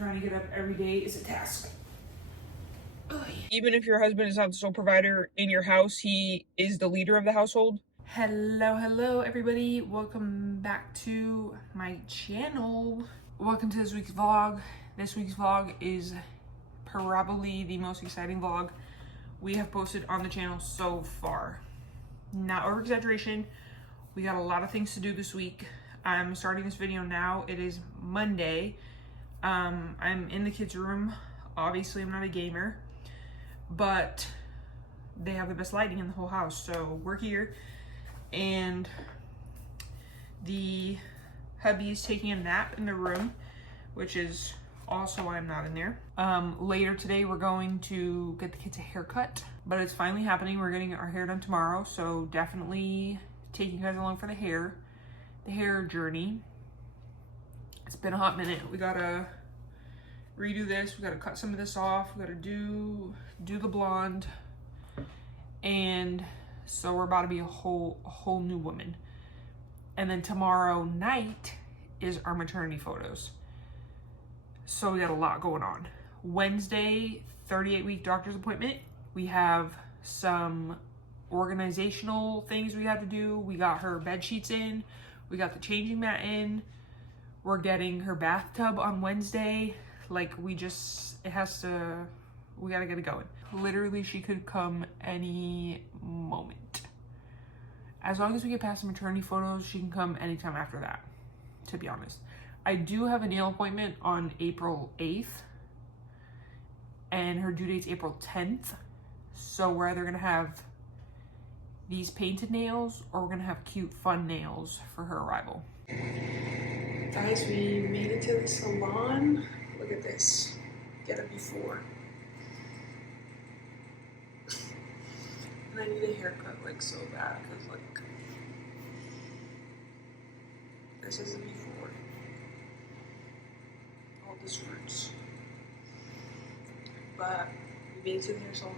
trying to get up every day is a task. Even if your husband is not the sole provider in your house, he is the leader of the household. Hello everybody. Welcome back to my channel. Welcome to this week's vlog. This week's vlog is probably the most exciting vlog we have posted on the channel so far. Not over exaggeration. We got a lot of things to do this week. I'm starting this video now. It is Monday. I'm in the kids' room. Obviously, I'm not a gamer, but they have the best lighting in the whole house. So we're here, and the hubby is taking a nap in the room, which is also why I'm not in there. Later today, we're going to get the kids a haircut, but it's finally happening. We're getting our hair done tomorrow, so definitely taking you guys along for the hair journey. It's been a hot minute. We gotta redo this. We gotta cut some of this off. We gotta do the blonde, and so we're about to be a whole new woman. And then tomorrow night is our maternity photos. So we got a lot going on. Wednesday, 38-week doctor's appointment. We have some organizational things we have to do. We got her bed sheets in. We got the changing mat in. We're getting her bathtub on Wednesday. Like, we gotta get it going. Literally, she could come any moment. As long as we get past the maternity photos, she can come anytime after that, to be honest. I do have a nail appointment on April 8th, and her due date's April 10th. So we're either gonna have these painted nails or we're gonna have cute, fun nails for her arrival. Guys, we made it to the salon. Look at this. Get a before. And I need a haircut like so bad because like this is a before. All this roots. But we made it to the hair salon.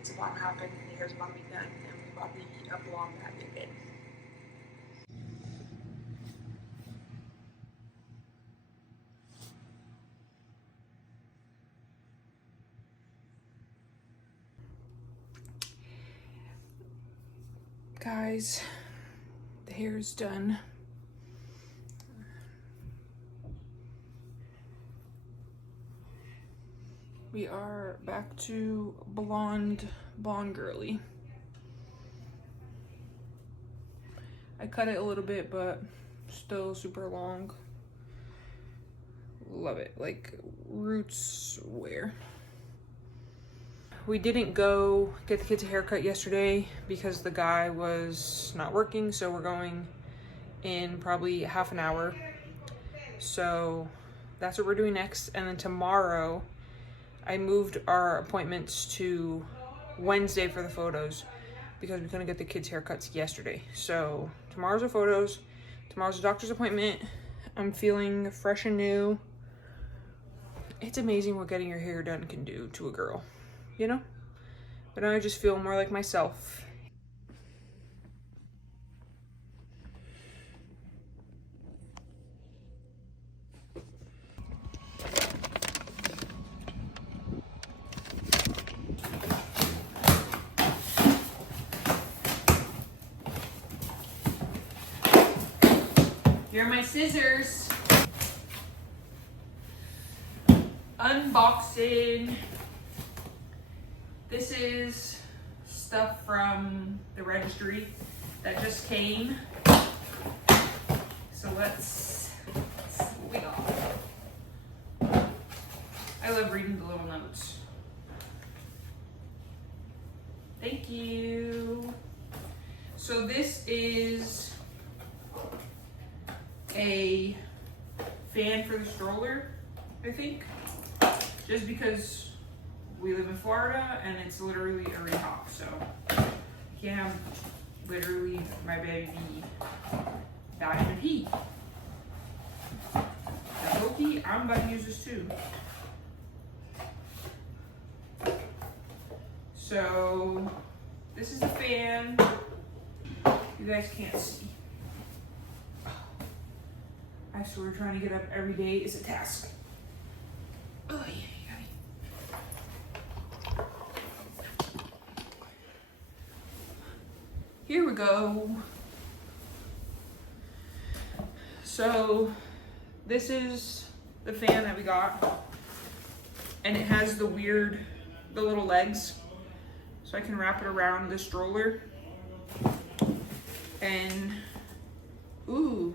It's about to happen. The hair's about to be done, and we're about to be up along that again. Guys, the hair's done. We are back to blonde girly. I cut it a little bit, but still super long. Love it, like roots wear. We didn't go get the kids a haircut yesterday because the guy was not working, so we're going in probably half an hour. So that's what we're doing next. And then tomorrow, I moved our appointments to Wednesday for the photos because we couldn't get the kids' haircuts yesterday. So tomorrow's the photos, tomorrow's the doctor's appointment. I'm feeling fresh and new. It's amazing what getting your hair done can do to a girl, you know? But now I just feel more like myself. Here are my scissors. Unboxing. This is stuff from the registry that just came. So let's see what we got. I love reading the little notes. Thank you. So this is a fan for the stroller, I think, just because we live in Florida and it's literally already hot, so I can't have literally my baby dying of heat. Now, low-key, I'm about to use this too. So this is the fan. You guys can't see. I swear trying to get up every day is a task. Oh, yeah. Here we go. So this is the fan that we got, and it has the little legs, so I can wrap it around the stroller. And ooh,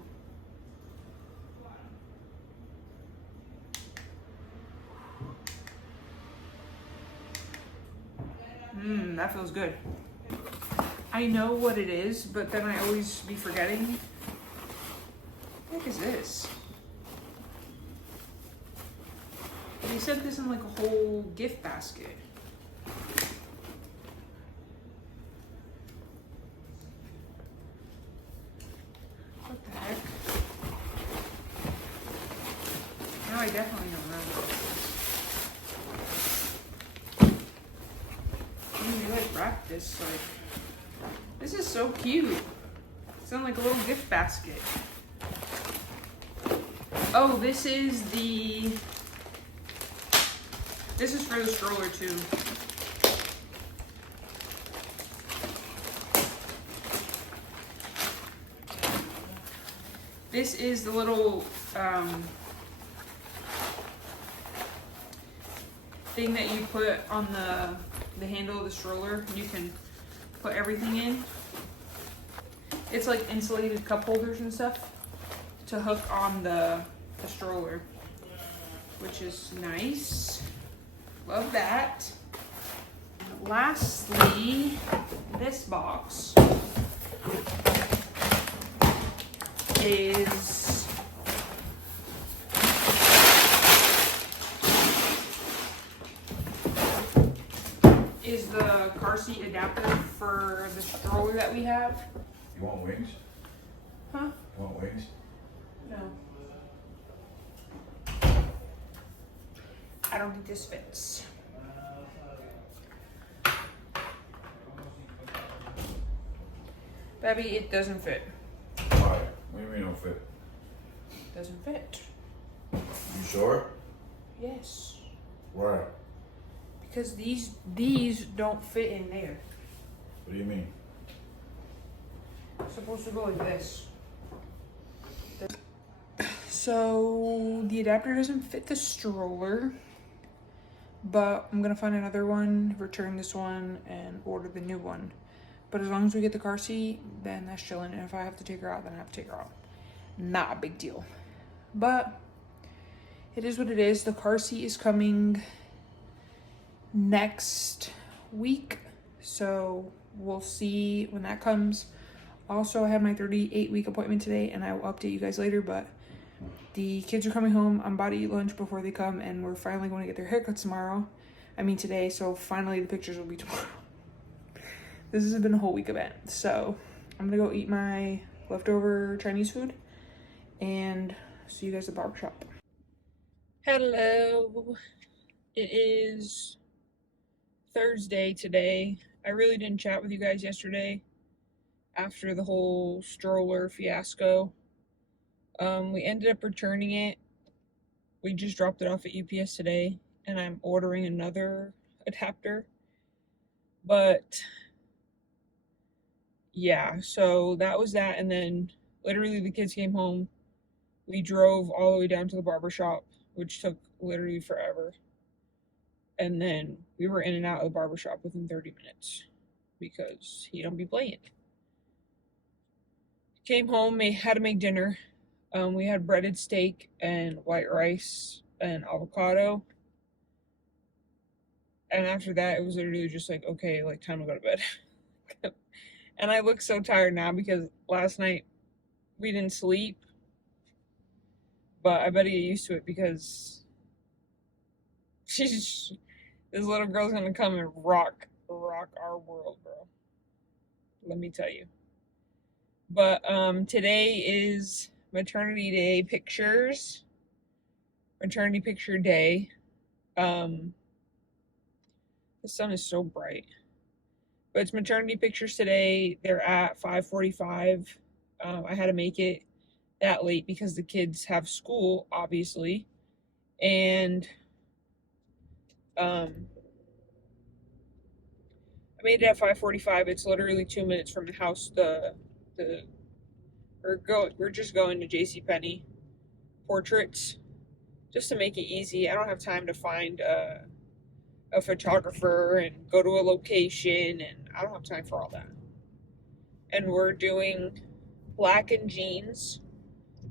that feels good. I know what it is, but then I always be forgetting. What is this? They sent this in like a whole gift basket. What the heck? Now I definitely don't remember what this is. They like wrapped this like. This is so cute. It's in like a little gift basket. Oh, this is for the stroller too. This is the little thing that you put on the handle of the stroller. You can put everything in. It's like insulated cup holders and stuff to hook on the stroller, which is nice. Love that. Lastly, this box is the car seat adapter for the stroller that we have. You want wings? Huh? You want wings? No. I don't think this fits. Baby, it doesn't fit. Why? What do you mean don't fit? Doesn't fit. You sure? Yes. Why? Because these don't fit in there. What do you mean? It's supposed to go like this. So the adapter doesn't fit the stroller, but I'm gonna find another one, return this one, and order the new one. But as long as we get the car seat, then that's chilling. And if I have to take her out, then I have to take her out. Not a big deal. But it is what it is. The car seat is coming next week, so we'll see when that comes. Also, I had my 38-week appointment today, and I will update you guys later, but the kids are coming home. I'm about to eat lunch before they come, and we're finally going to get their haircuts tomorrow. I mean today, so finally the pictures will be tomorrow. This has been a whole week event, so I'm gonna go eat my leftover Chinese food and see you guys at the barbershop. Hello. It is Thursday today. I really didn't chat with you guys yesterday after the whole stroller fiasco. We ended up returning it. We just dropped it off at UPS today, and I'm ordering another adapter. But yeah, so that was that, and then literally the kids came home. We drove all the way down to the barbershop, which took literally forever. And then we were in and out of the barbershop within 30 minutes because he don't be playing. Came home, had to make dinner. We had breaded steak and white rice and avocado. And after that, it was literally just like, okay, like time to go to bed. And I look so tired now because last night we didn't sleep. But I better get used to it because this little girl's gonna come and rock our world, bro. Let me tell you. But today is maternity day pictures. Maternity picture day. The sun is so bright. But it's maternity pictures today. They're at 5:45. I had to make it that late because the kids have school, obviously. And I made it at 5:45. It's literally 2 minutes from the house. We're just going to JCPenney Portraits just to make it easy. I don't have time to find a photographer and go to a location, and I don't have time for all that. And we're doing black and jeans.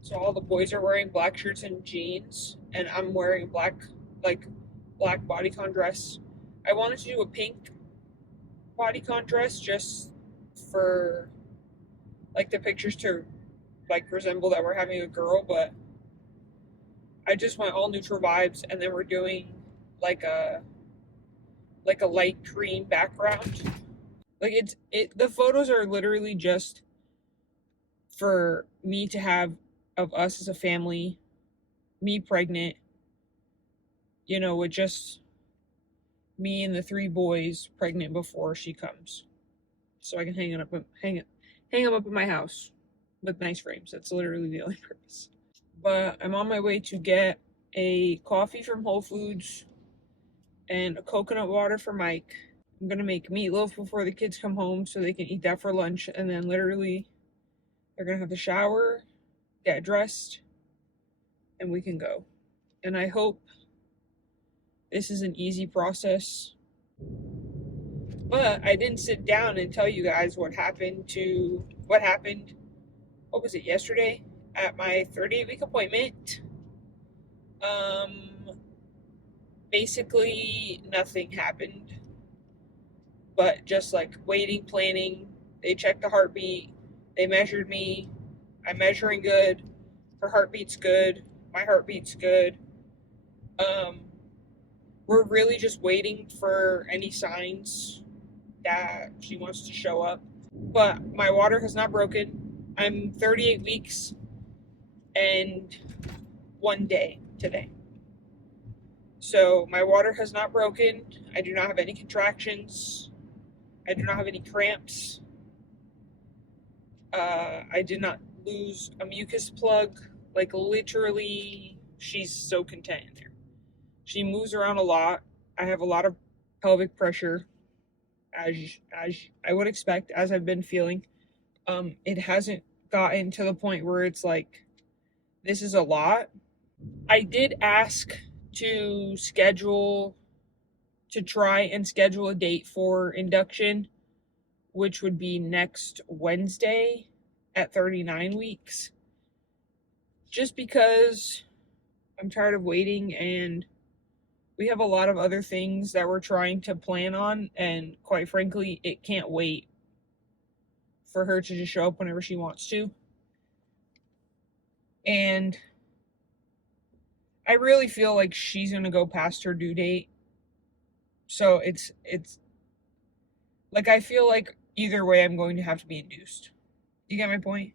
So all the boys are wearing black shirts and jeans, and I'm wearing black bodycon dress. I wanted to do a pink bodycon dress just for like the pictures to like resemble that we're having a girl, but I just went all neutral vibes, and then we're doing like a light cream background. Like the photos are literally just for me to have of us as a family, me pregnant, with just me and the 3 boys pregnant before she comes. So I can hang them up in my house with nice frames. That's literally the only purpose. But I'm on my way to get a coffee from Whole Foods and a coconut water for Mike. I'm gonna make meatloaf before the kids come home so they can eat that for lunch, and then literally they're gonna have to shower, get dressed, and we can go. And I hope this is an easy process. But I didn't sit down and tell you guys what happened, what was it, yesterday at my 38-week appointment. Basically nothing happened, but just like waiting, planning. They checked the heartbeat, they measured me, I'm measuring good, her heartbeat's good, my heartbeat's good. We're really just waiting for any signs that she wants to show up. But my water has not broken. I'm 38 weeks and 1 day today. So my water has not broken. I do not have any contractions. I do not have any cramps. I did not lose a mucus plug. Like literally, she's so content in there. She moves around a lot. I have a lot of pelvic pressure, as I would expect, as I've been feeling. It hasn't gotten to the point where it's like, this is a lot. I did ask to try and schedule a date for induction, which would be next Wednesday at 39 weeks. Just because I'm tired of waiting, and we have a lot of other things that we're trying to plan on, and quite frankly, it can't wait for her to just show up whenever she wants to. And I really feel like she's gonna go past her due date. So it's like, I feel like either way I'm going to have to be induced. You get my point?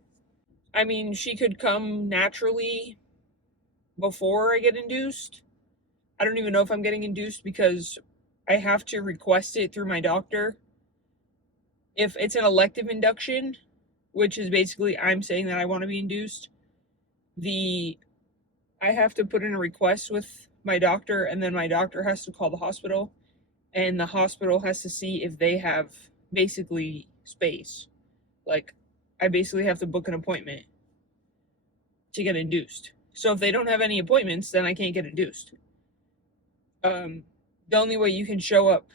I mean, she could come naturally before I get induced. I don't even know if I'm getting induced because I have to request it through my doctor. If it's an elective induction, which is basically I'm saying that I want to be induced, I have to put in a request with my doctor, and then my doctor has to call the hospital, and the hospital has to see if they have basically space. Like, I basically have to book an appointment to get induced. So if they don't have any appointments, then I can't get induced. The only way you can show up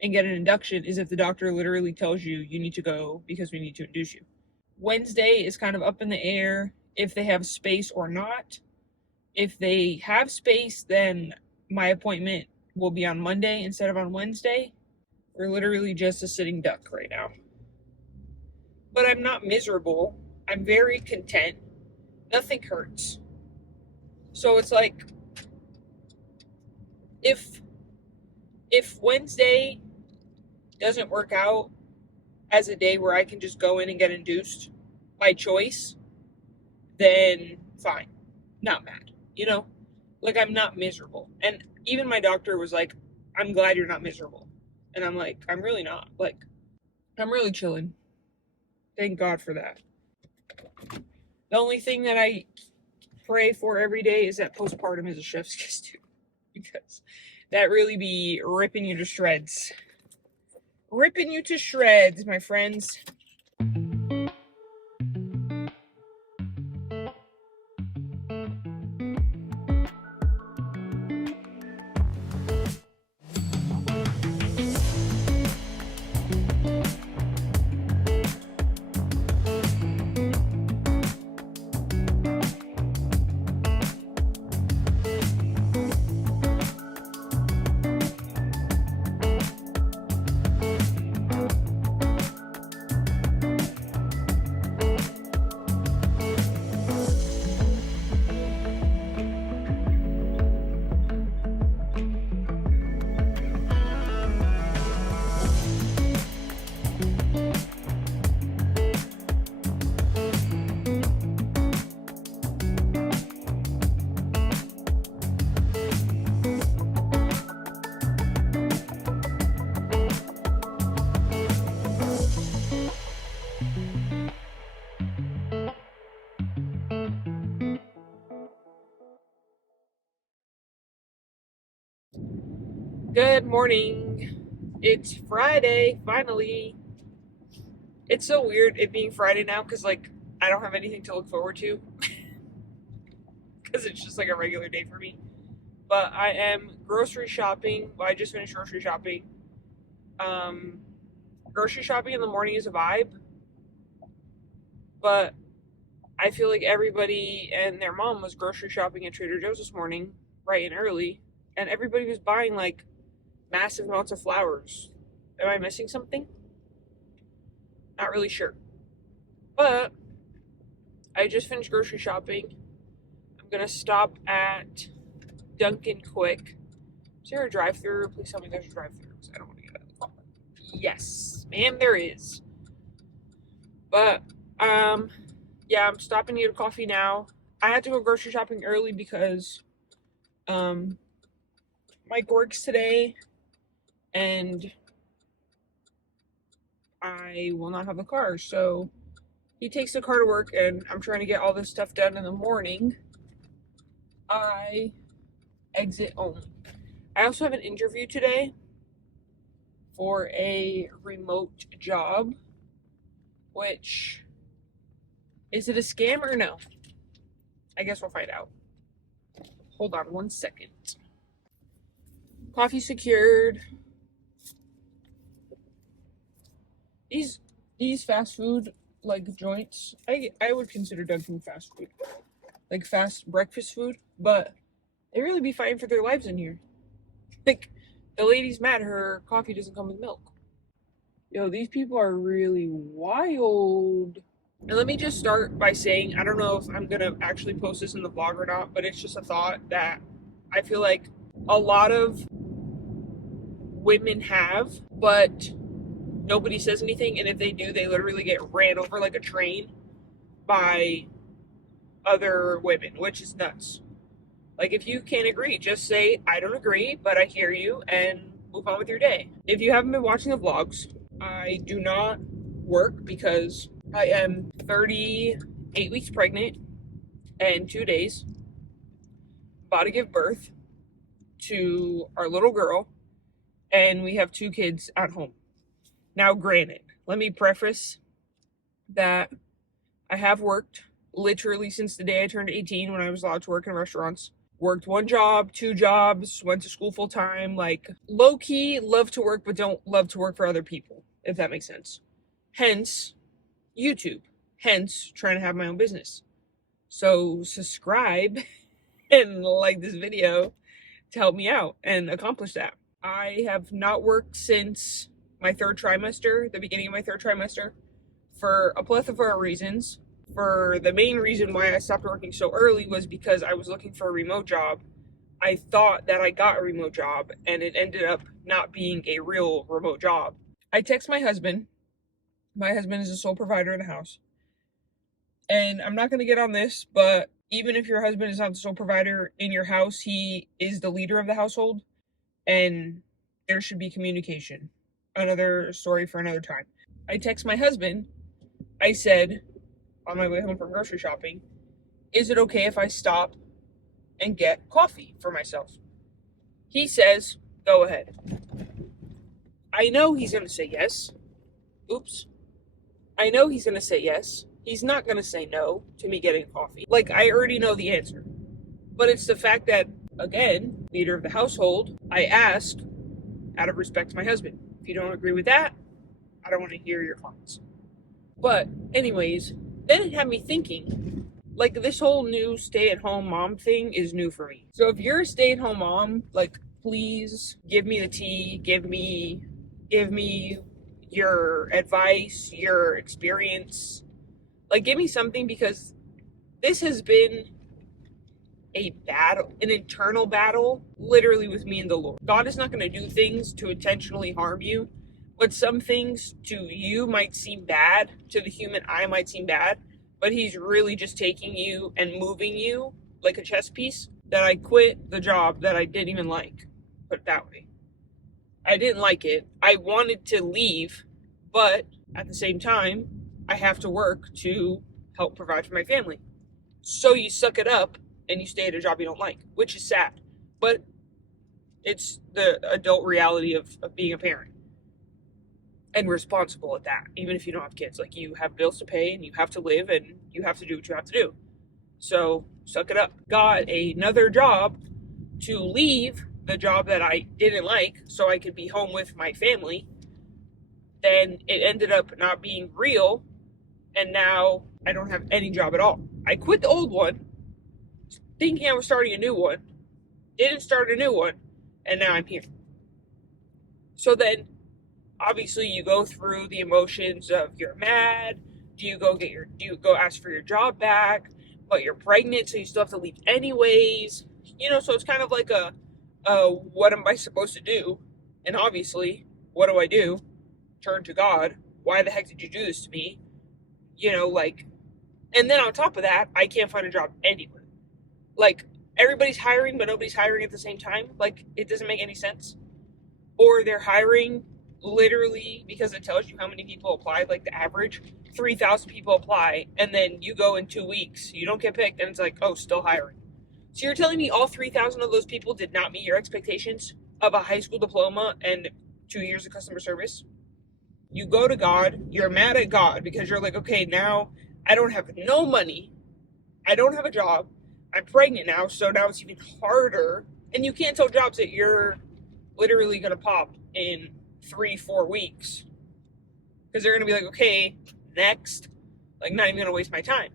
and get an induction is if the doctor literally tells you need to go because we need to induce you. Wednesday is kind of up in the air if they have space or not. If they have space, then my appointment will be on Monday instead of on Wednesday. We're literally just a sitting duck right now. But I'm not miserable. I'm very content. Nothing hurts. So it's like, if Wednesday doesn't work out as a day where I can just go in and get induced by choice, then fine. Not mad, Like, I'm not miserable. And even my doctor was like, I'm glad you're not miserable. And I'm like, I'm really not. Like, I'm really chilling. Thank God for that. The only thing that I pray for every day is that postpartum is a chef's kiss too. Because that really be ripping you to shreds. Ripping you to shreds, my friends. Good morning. It's Friday, finally. It's so weird it being Friday now because, like, I don't have anything to look forward to because it's just like a regular day for me. But I am grocery shopping. Well, I just finished grocery shopping. Grocery shopping in the morning is a vibe, but I feel like everybody and their mom was grocery shopping at Trader Joe's this morning, bright and early, and everybody was buying like massive amounts of flowers. Am I missing something? Not really sure. But I just finished grocery shopping. I'm gonna stop at Dunkin' Quick. Is there a drive-thru? Please tell me there's a drive-thru because I don't want to get out of the car. Yes, ma'am, there is. But yeah, I'm stopping to get a coffee now. I had to go grocery shopping early because Mike works today and I will not have a car, so he takes the car to work and I'm trying to get all this stuff done in the morning. I exit only. I also have an interview today for a remote job, which, is it a scam or no? I guess we'll find out. Hold on 1 second. Coffee secured. These fast food like joints, I would consider Dunkin' fast food, like fast breakfast food, but they really be fighting for their lives in here. Like, the lady's mad her coffee doesn't come with milk. Yo, these people are really wild. And let me just start by saying, I don't know if I'm gonna actually post this in the vlog or not, but it's just a thought that I feel like a lot of women have, but nobody says anything, and if they do, they literally get ran over like a train by other women, which is nuts. Like, if you can't agree, just say, I don't agree, but I hear you, and move on with your day. If you haven't been watching the vlogs, I do not work because I am 38 weeks pregnant and 2 days, about to give birth to our little girl, and we have 2 kids at home. Now, granted, let me preface that I have worked literally since the day I turned 18 when I was allowed to work in restaurants. Worked 1 job, 2 jobs, went to school full time. Like, low key, love to work, but don't love to work for other people, if that makes sense. Hence, YouTube. Hence, trying to have my own business. So, subscribe and like this video to help me out and accomplish that. I have not worked since my 3rd trimester, the beginning of my 3rd trimester, for a plethora of reasons. For the main reason why I stopped working so early was because I was looking for a remote job. I thought that I got a remote job, and it ended up not being a real remote job. I text my husband. My husband is the sole provider in the house. And I'm not going to get on this, but even if your husband is not the sole provider in your house, he is the leader of the household, and there should be communication. Another story for another time. I text my husband. I said, on my way home from grocery shopping, is it okay if I stop and get coffee for myself? He says, go ahead. I know he's going to say yes. Oops. I know he's going to say yes. He's not going to say no to me getting coffee. Like, I already know the answer. But it's the fact that, again, leader of the household, I ask out of respect to my husband. If you don't agree with that, I don't want to hear your comments. But anyways, then it had me thinking, like, this whole new stay-at-home mom thing is new for me. So if you're a stay-at-home mom, like, please give me the tea, give me your advice, your experience. Like, give me something, because this has been a battle, an internal battle, literally with me and the Lord. God is not going to do things to intentionally harm you, but some things to you might seem bad, to the human eye might seem bad, but he's really just taking you and moving you like a chess piece. That I quit the job that I didn't even like, put it that way. I didn't like it. I wanted to leave, but at the same time, I have to work to help provide for my family. So you suck it up and you stay at a job you don't like, which is sad. But it's the adult reality of being a parent. And responsible at that, even if you don't have kids. Like, you have bills to pay and you have to live and you have to do what you have to do. So suck it up. Got another job to leave the job that I didn't like so I could be home with my family. Then it ended up not being real, and now I don't have any job at all. I quit the old one thinking I was starting a new one, didn't start a new one, and now I'm here. So then obviously you go through the emotions of, you're mad, do you go ask for your job back, but you're pregnant so you still have to leave anyways. So it's kind of like a what am I supposed to do? And obviously, what do? Turn to God. Why the heck did you do this to me? And then on top of that, I can't find a job anywhere. Like, everybody's hiring, but nobody's hiring at the same time. Like, it doesn't make any sense. Or they're hiring literally because it tells you how many people applied, like the average 3,000 people apply, and then you go in 2 weeks, you don't get picked, and it's like, oh, still hiring. So you're telling me all 3,000 of those people did not meet your expectations of a high school diploma and 2 years of customer service? You go to God, you're mad at God because you're like, okay, now I don't have no money, I don't have a job, I'm pregnant now, so now it's even harder, and you can't tell jobs that you're literally going to pop in 3-4 weeks, because they're going to be like, okay, next, like, not even going to waste my time.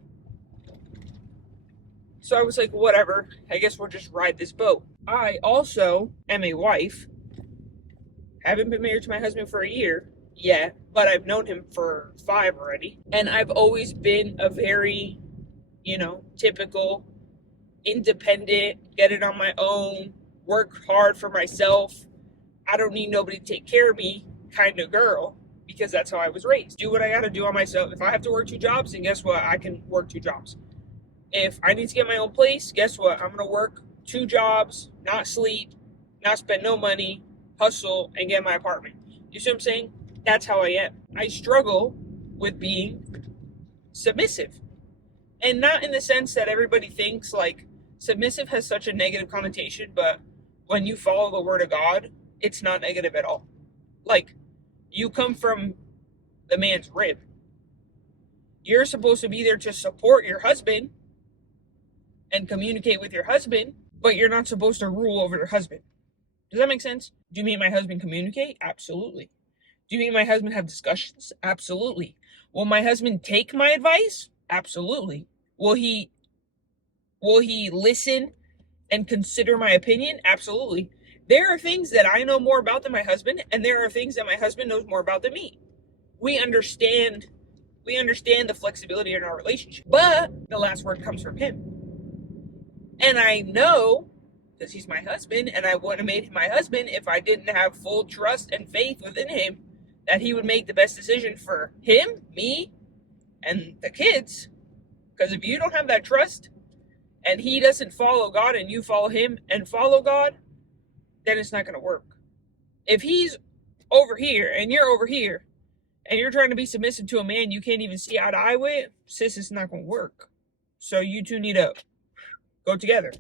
So I was like, whatever, I guess we'll just ride this boat. I also am a wife, haven't been married to my husband for a year yet, but I've known him for 5 already, and I've always been a very, typical, independent, get it on my own, work hard for myself, I don't need nobody to take care of me kind of girl, because that's how I was raised. Do what I gotta do on myself. If I have to work 2 jobs, then guess what? I can work 2 jobs. If I need to get my own place, guess what? I'm gonna work 2 jobs, not sleep, not spend no money, hustle, and get my apartment. You see what I'm saying? That's how I am. I struggle with being submissive. And not in the sense that everybody thinks, like, submissive has such a negative connotation, but when you follow the word of God, it's not negative at all. Like, you come from the man's rib. You're supposed to be there to support your husband and communicate with your husband, but you're not supposed to rule over your husband. Does that make sense? Do me and my husband communicate? Absolutely. Do me and my husband have discussions? Absolutely. Will my husband take my advice? Absolutely. Will he listen and consider my opinion? Absolutely. There are things that I know more about than my husband, and there are things that my husband knows more about than me. We understand the flexibility in our relationship, but the last word comes from him. And I know, because he's my husband, and I wouldn't have made him my husband if I didn't have full trust and faith within him that he would make the best decision for him, me, and the kids. Because if you don't have that trust, and he doesn't follow God, and you follow him and follow God, then it's not going to work. If he's over here, and you're over here, and you're trying to be submissive to a man you can't even see eye to eye with, sis, it's not going to work. So you two need to go together.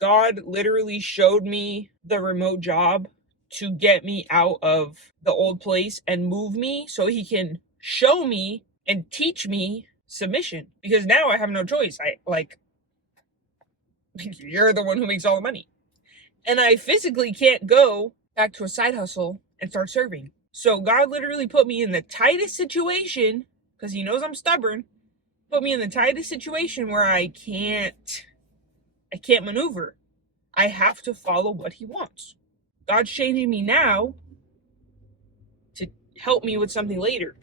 God literally showed me the remote job to get me out of the old place and move me so he can show me and teach me submission. Because now I have no choice. You're the one who makes all the money. And I physically can't go back to a side hustle and start serving. So God literally put me in the tightest situation, because he knows I'm stubborn, put me in the tightest situation where I can't maneuver. I have to follow what he wants. God's changing me now to help me with something later.